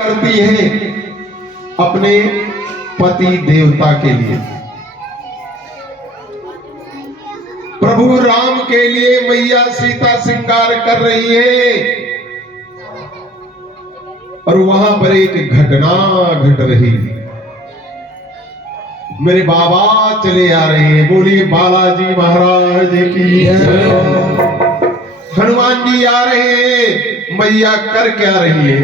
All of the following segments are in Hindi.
करती है अपने पति देवता के लिए, प्रभु राम के लिए मैया सीता श्रृंगार कर रही है। और वहां पर एक घटना घट रही है। मेरे बाबा चले आ रहे हैं, बोलिए बालाजी महाराज की जय। हनुमान जी आ रहे हैं, मैया कर क्या रही है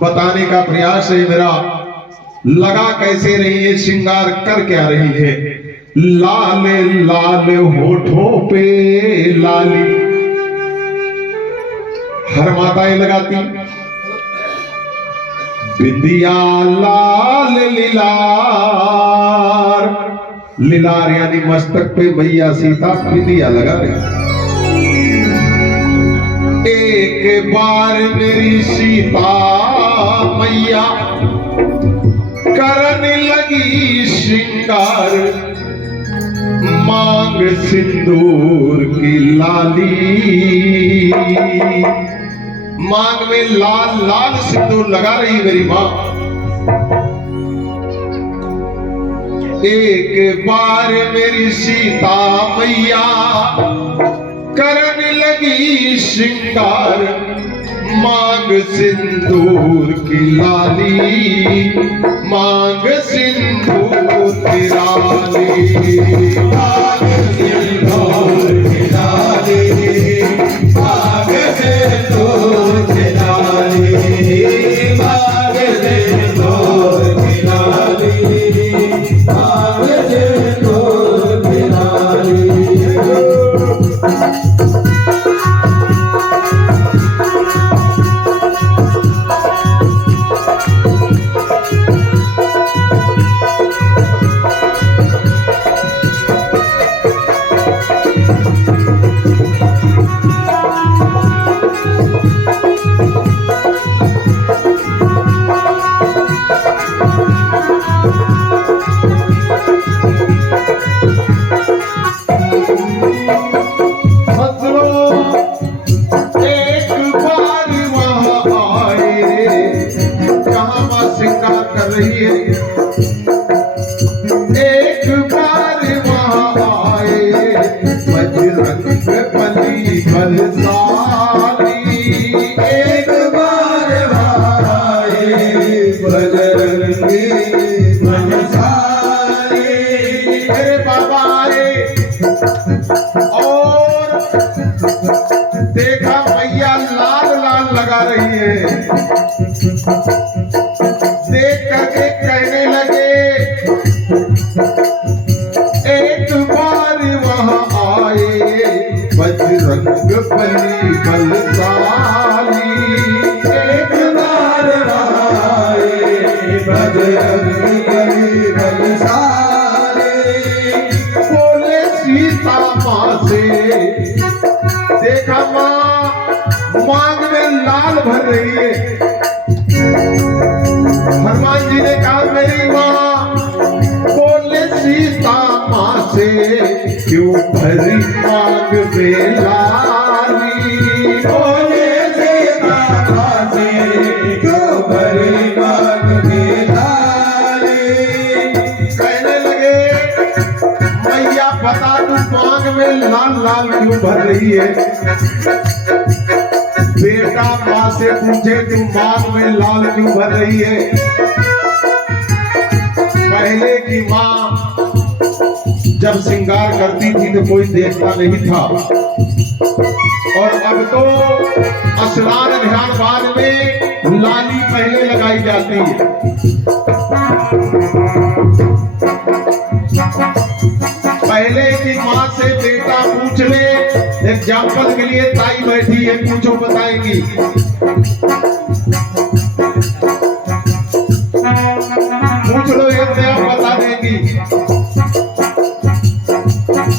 बताने का प्रयास है मेरा। लगा कैसे रही है, श्रृंगार कर क्या रही है। लाल लाल होठों पे लाली, हर माताएं लगाती। बिंदिया लाल लीलार, लीलार यानी मस्तक पे मैया सीता बिंदिया लगा रही। एक बार मेरी सीता मैया करने लगी श्रृंगार, मांग सिंदूर की लाली, मांग में लाल लाल सिंदूर लगा रही मेरी मां। एक बार मेरी सीता मैया करने लगी श्रृंगार, मांग सिंदूर की लाली, मांग सिंदूर की लाली, मांग सिंदूर की लाली, मांग सिंदूर की लाली, मांग सिंदूर की लाली, मांग सिंदूर की लाली। एक बार वहां आए बजरंग बली बलशाली, एक बार वहां आए बजरंग बलशाली। मेरे बाबा आए और देखा मैया लाल लाल लगा रही है। देख करके कहने लगे, एक बार वहां आए बजरंग बली बलशाली, एक बार वहां आए बजरंग बली बलशाली। बोले सीता मां से, देखा मां मांग में लाल भर रही है। हनुमान जी ने कहा मेरी मां, बोले सीता मां से, क्यों भरी मांग में लाली, बोले सीता मां से, क्यों भरी मांग में लाली। कहने लगे मैया बता तू मांग में लाल लाल क्यों भर रही है। बेटा मां से पूछे तू मांग में लाल क्यों भर रही है। पहले की मां जब श्रृंगार करती थी तो कोई देखता नहीं था, और अब तो स्नान ध्यान बाद में लाली पहले लगाई जाती है। पहले की मां से बेटा पूछ ले, एग्जाम्पल के लिए ताई बैठी है, पूछो बताएंगी। पूछ लो एक नया बता देंगी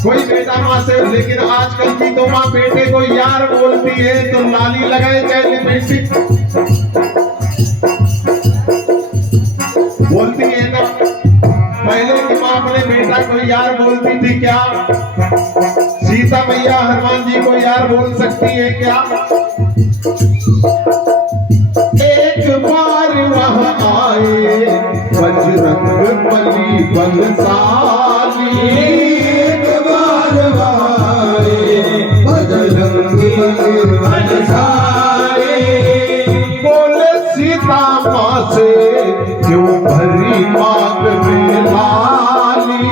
कोई बेटा माँ से। लेकिन आजकल की तो माँ बेटे को यार बोलती है तो लाली लगाए चाहे लिपस्टिक बोलती है ना। पहले की माँ अपने बेटा को यार बोलती थी क्या? सीता मैया हनुमान जी को यार बोल सकती है क्या? एक बार बजरंग बली बलशाली। एक बार वारे बजरंग बली बलशाली। बोले सीता माँ से क्यों भरी मांग में लाली।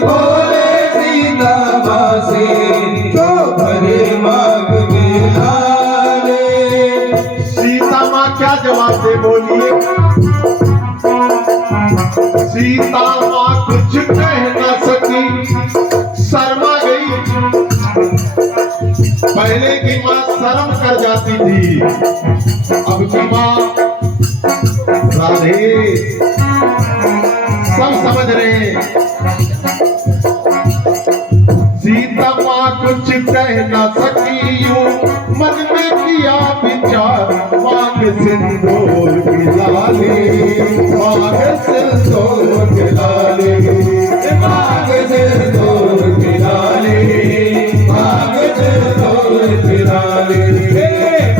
बोले सीता माँ से क्यों भरी मांग में लाली। सीता माँ क्या जवाब दे बोलिए। सीता माँ कुछ कह न सकी, शर्मा गई। पहले की माँ शर्म कर जाती थी, अब की माँ राधे सब समझ रहे हैं। सीता माँ कुछ कह न सकी, यूं मन में किया विचार, मांग सिंदूर की लाली, मांग सिंदूर की लाली, मांग सिंदूर की लाली, मांग सिंदूर की लाली,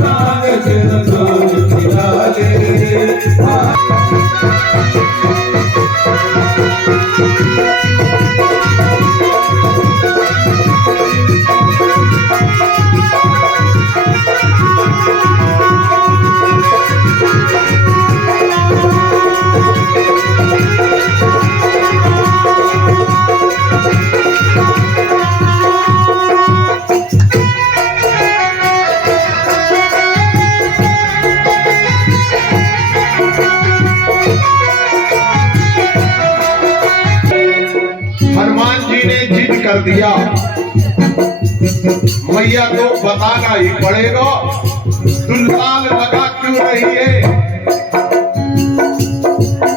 मांग सिंदूर की लाली। हनुमान जी ने जिद कर दिया, मैया तो बताना ही पड़ेगा, दुलाल लगा क्यों रही है।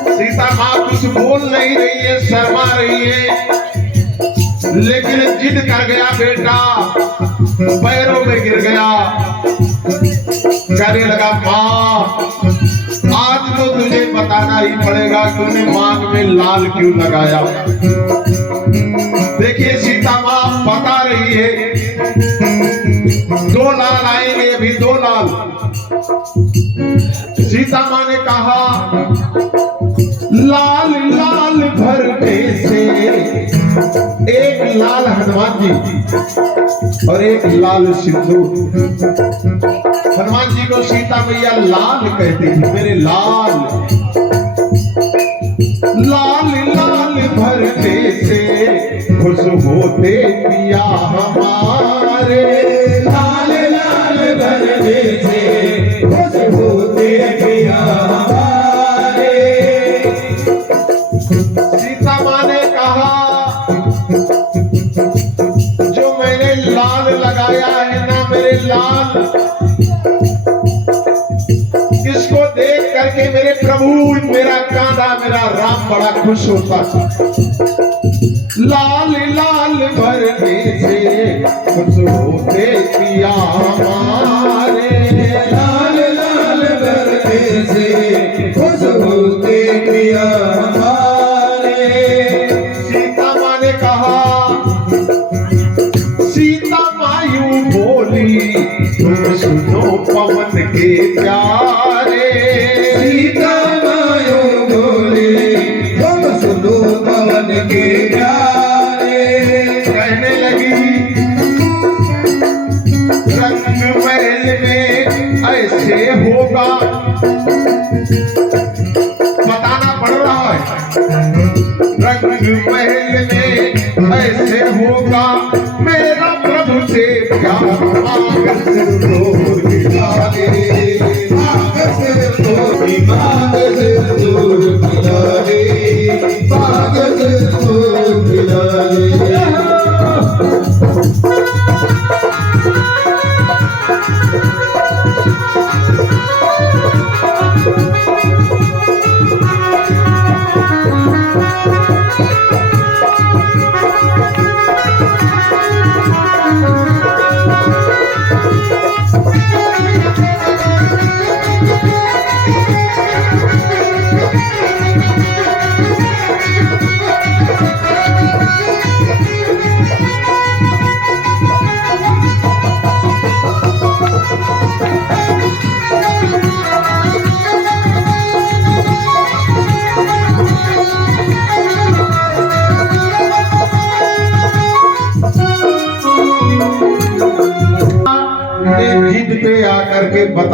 सीता माँ कुछ बोल नहीं रही है, शर्मा रही है, लेकिन जिद कर गया बेटा, पैरों में गिर गया, कहने लगा माँ आज तो तुझे बताना ही पड़ेगा, तूने मांग में लाल क्यों लगाया। देखिए सीता माँ बता रही है, दो लाल आएंगे, अभी दो लाल। सीता माँ ने कहा लाल लाल भरने से, एक लाल हनुमान जी और एक लाल सिंदूर। हनुमान जी को सीता मैया लाल कहती थी, मेरे लाल। लाल लाल भरने से खुश होते पिया हमारे, लाल लाल भरने से खुश होते पिया हमारे। सीता माँ ने कहा जो मैंने लाल लगाया है ना मेरे लाल, इसको देख करके मेरे प्रभु, मेरा कांधा, मेरा राम बड़ा खुश होता था। लाल लाल भरने से खुश होते पिया हमारे, लाल लाल भरने से खुश होते पिया हमारे। सीता माँ ने कहा, सीता माँ यूं बोली तुम सुनो पवन के प्यारे। सीता माँ यूं बोली तुम सुनो पवन के प्यारे। कहने लगी रंग महल में ऐसे होगा, बताना पड़ रहा है, रंग महल में ऐसे होगा, मेरा प्रभु से प्यार मांग सिंदूर की लाली, मांग सिंदूर की, मांग सिंदूर की लाली, मांग सिंदूर की लाली।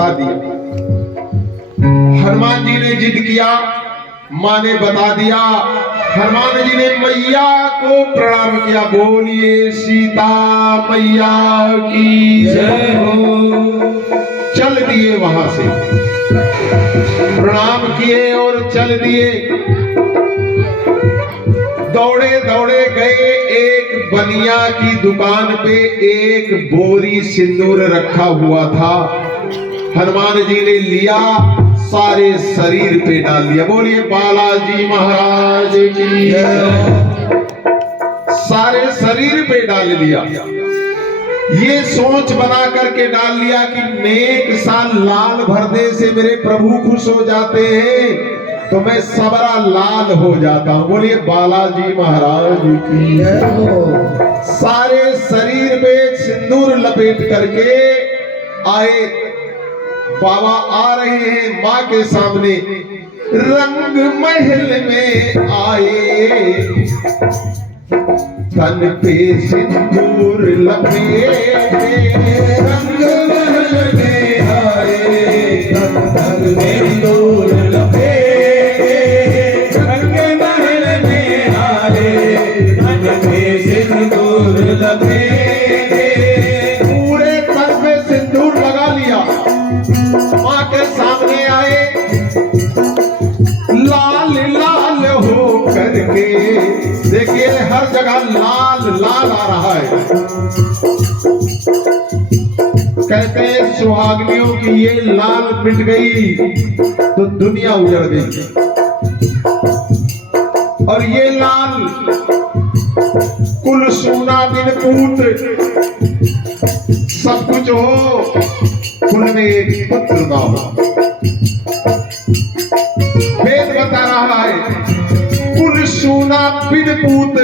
बता दिया। हनुमान जी ने जिद किया, माँ ने बता दिया। हनुमान जी ने मैया को प्रणाम किया। बोलिए सीता मैया की जय हो। चल दिए वहां से, प्रणाम किए और चल दिए। दौड़े दौड़े गए एक बनिया की दुकान पे, एक बोरी सिंदूर रखा हुआ था। हनुमान जी ने लिया, सारे शरीर पे डाल दिया। बोलिए बालाजी महाराज की जय। सारे शरीर पे डाल दिया। ये सोच बना करके डाल लिया कि नेक साल लाल भरने से मेरे प्रभु खुश हो जाते हैं, तो मैं सबरा लाल हो जाता हूं। बोलिए बालाजी महाराज की जय। सारे शरीर पे सिंदूर लपेट करके आए। बाबा आ रहे हैं माँ के सामने। रंग महल में आए, तन पे सिंदूर लपेटे। रंग महल में आए, तन पे सिंदूर लपेटे। रंग महल में आए, तन पे सिंदूर लपेटे। पूरे तन पे सिंदूर लगा लिया। माँ के सामने आए, लाल लाल हो करके। देखिए हर जगह लाल लाल आ रहा है। कहते हैं सुहागनियों की ये लाल मिट गई तो दुनिया उजड़ गई, और ये लाल कुल सोना बिन पूत सब कुछ हो, कुल में एक पुत्र ना हो। वेद बता रहा है कुल सोना बिन पूत,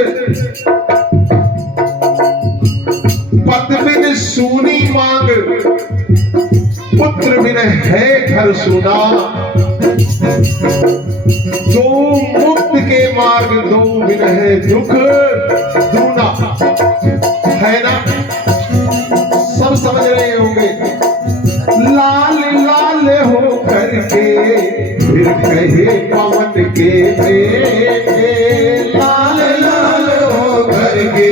पत बिन सूनी मांग, पुत्र बिन है घर सुना। दो मुक्त के मार्ग, दो बिन है दुख दूना। है ना, सब समझ रहे होंगे। लाल लाल हो करके फिर कहे पवन के बेटे। लाल लाल हो करके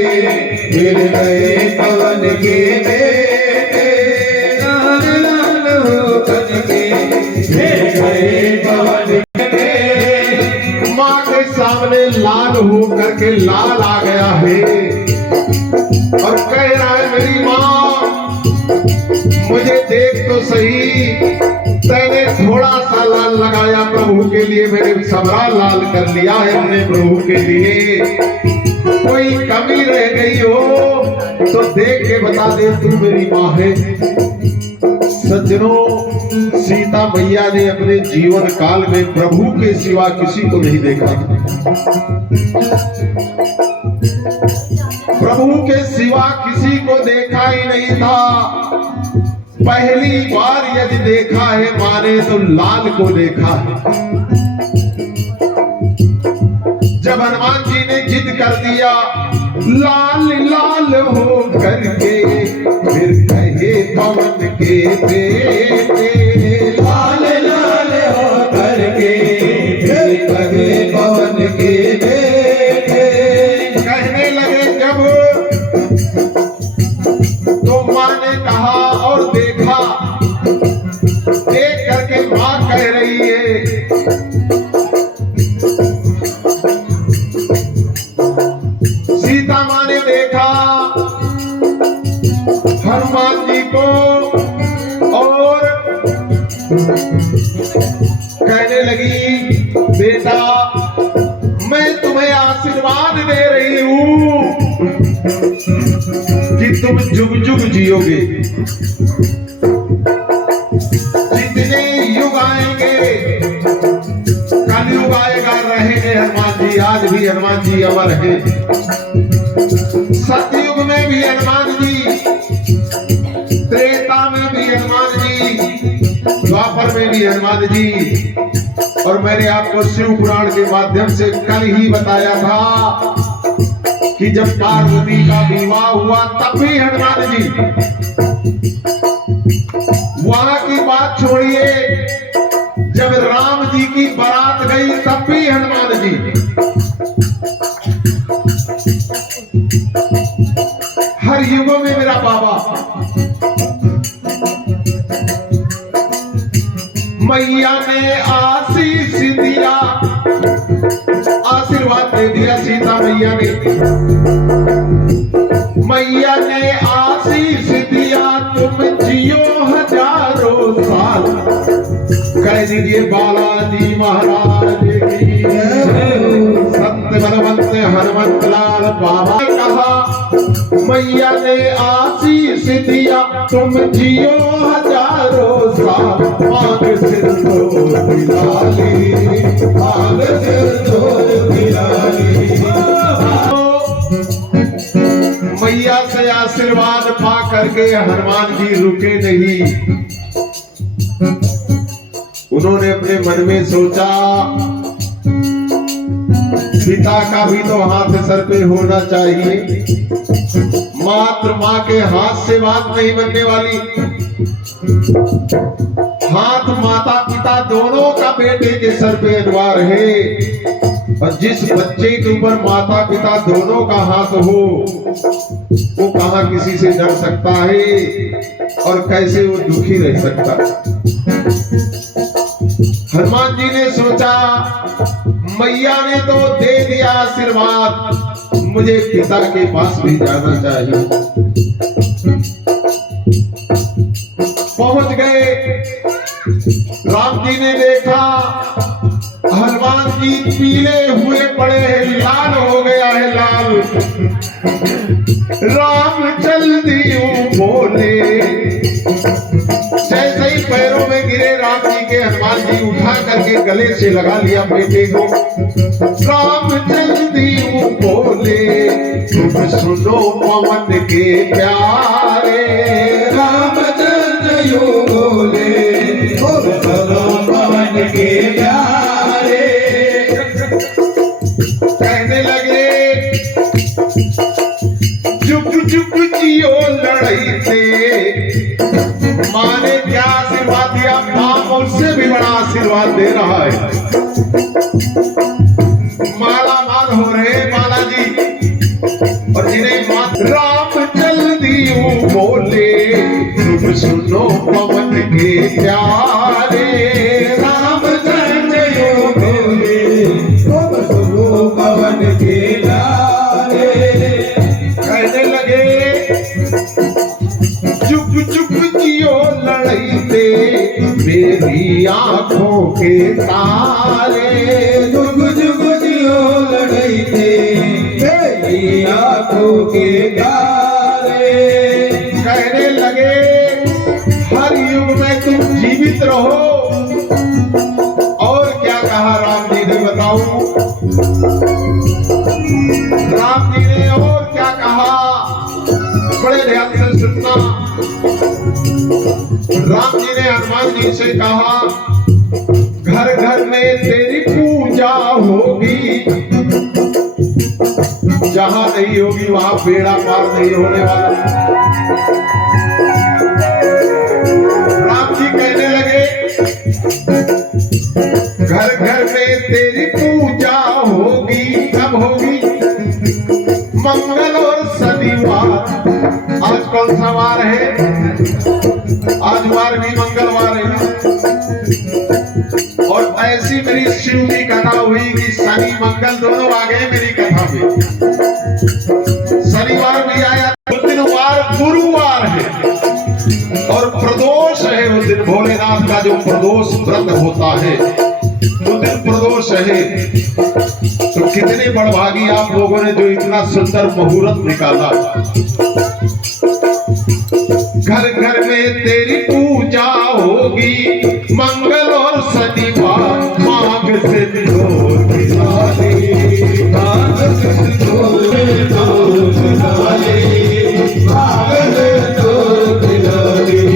फिर कहे पवन के बेटे। लाल लाल हो करके फिर कहे पवन के बेटे। माँ के सामने लाल हो करके लाल आ गया है और कह रहा है मेरी माँ मुझे देख तो सही, तैने थोड़ा सा लाल लगाया प्रभु के लिए, मैंने सबरा लाल कर लिया है अपने प्रभु के लिए। कोई कमी रह गई हो तो देख के बता दे तू मेरी माँ है। सज्जनों, सीता मैया ने अपने जीवन काल में प्रभु के सिवा किसी को नहीं देखा। प्रभु के सिवा किसी को देखा ही नहीं था। पहली बार यदि देखा है माने तो लाल को देखा है। जब हनुमान जी ने जिद कर दिया लाल लाल हो करके, फिर कहे पवन के बेटे। लाल लाल हो करके फिर कहे पवन के बेटे। कहने लगे जब तो माँ ने कहा और देखा, देख करके माँ कह रही है सीता माँ ने देखा हनुमान जी को और कहने लगी बेटा मैं तुम्हें आशीर्वाद दे रही हूं कि तुम जुग जुग जियोगे। जितने युग आएंगे, कलयुग आएगा, रहेंगे हनुमान जी। आज भी हनुमान जी अमर है। सतयुग में भी हनुमान जी, त्रेता में भी हनुमान जी, द्वापर में भी हनुमान जी। और मैंने आपको शिव पुराण के माध्यम से कल ही बताया था कि जब पार्वती का विवाह हुआ तब भी हनुमान जी, वहां की बात बात छोड़िए, जब राम जी की बारात गई तब भी हनुमान जी हर युगों में मेरा बाबा मैया ने आशीष दिया, आशीर्वाद दे दिया सीता मैया ने। मैया ने आशीष दिया तुम जियो हजारों साल। कह दीजिए बालाजी महाराज की संत बलवंत हनुमत लाल बाबा ने कहा मैया ने आशीष दिया तुम जियो हजारों साल। मांग सिर तो दिलाली, मांग सिर तो दिलाली। मैया से आशीर्वाद पा करके हनुमान जी रुके नहीं। उन्होंने अपने मन में सोचा पिता का भी तो हाथ सर पे होना चाहिए। मात्र माँ के हाथ से बात नहीं बनने वाली, हाथ माता पिता दोनों का बेटे के सर पे अनिवार्य है। और जिस बच्चे के ऊपर माता पिता दोनों का हाथ हो वो कहां किसी से डर सकता है और कैसे वो दुखी रह सकता। हनुमान जी ने सोचा मैया ने तो दे दिया आशीर्वाद, मुझे पिता के पास भी जाना चाहिए। पहुंच गए। राम जी ने देखा हनुमान जी पीले हुए पड़े हैं, लाल हो गया है लाल। राम जल्दी बोले, जैसे ही पैरों में गिरे राम जी के, हनुमान जी उठा करके गले से लगा लिया बेटे को। राम जल्दी बोले तुम सुनो पवन के प्यारे। राम जल्दी बोले तुम सुनो पवन के प्यारे। कहने लगे जुग जुग जियो लड़ाई से। माँ ने क्या आशीर्वाद दिया, बाप उससे भी बड़ा आशीर्वाद दे रहा है। माला माल हो रहे बालाजी, और जिन्हें राम जल्दी बोले तुम सुनो पवन के प्यारे। राम जल्दी बोले तुम सुनो पवन के प्यारे। कहने लगे जुग जुग जियो लड़ाई से मेरी आंखों के तारे। जुग जुग जियो लड़ाई से मेरी आंखों के तारे। कहने लगे हर युग में तुम जीवित रहो। और क्या कहा राम जी ने बताऊं? राम जी ने और क्या कहा, बड़े ध्यान से सुनना। राम जी ने हनुमान जी से कहा घर घर में तेरी पूजा होगी। जहां नहीं होगी वहां बेड़ा पार नहीं होने वाला। राम जी कहने लगे घर घर में तेरी पूजा होगी। कब होगी? मंगल और शनिवार। आज कौन सा वार है? आज वार भी मंगलवार है। और ऐसी मेरी शिव की कथा हुई कि शनि मंगल दोनों आ गए मेरी कथा में। शनिवार भी आया, उस दिन वार गुरुवार है और प्रदोष है। उस दिन भोलेनाथ का जो प्रदोष व्रत होता है उस दिन प्रदोष है। तो कितने बड़भागी आप लोगों ने जो इतना सुंदर मुहूर्त निकाला। घर घर में तेरी पूजा होगी। मंगल और शनिवार मांग से जोर खिलाए। मांग से जोर खिलाए। मांग से जोर खिलाए।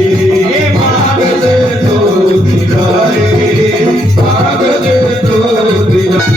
मांग से जोर खिलाए। मांग से जोर खिलाए।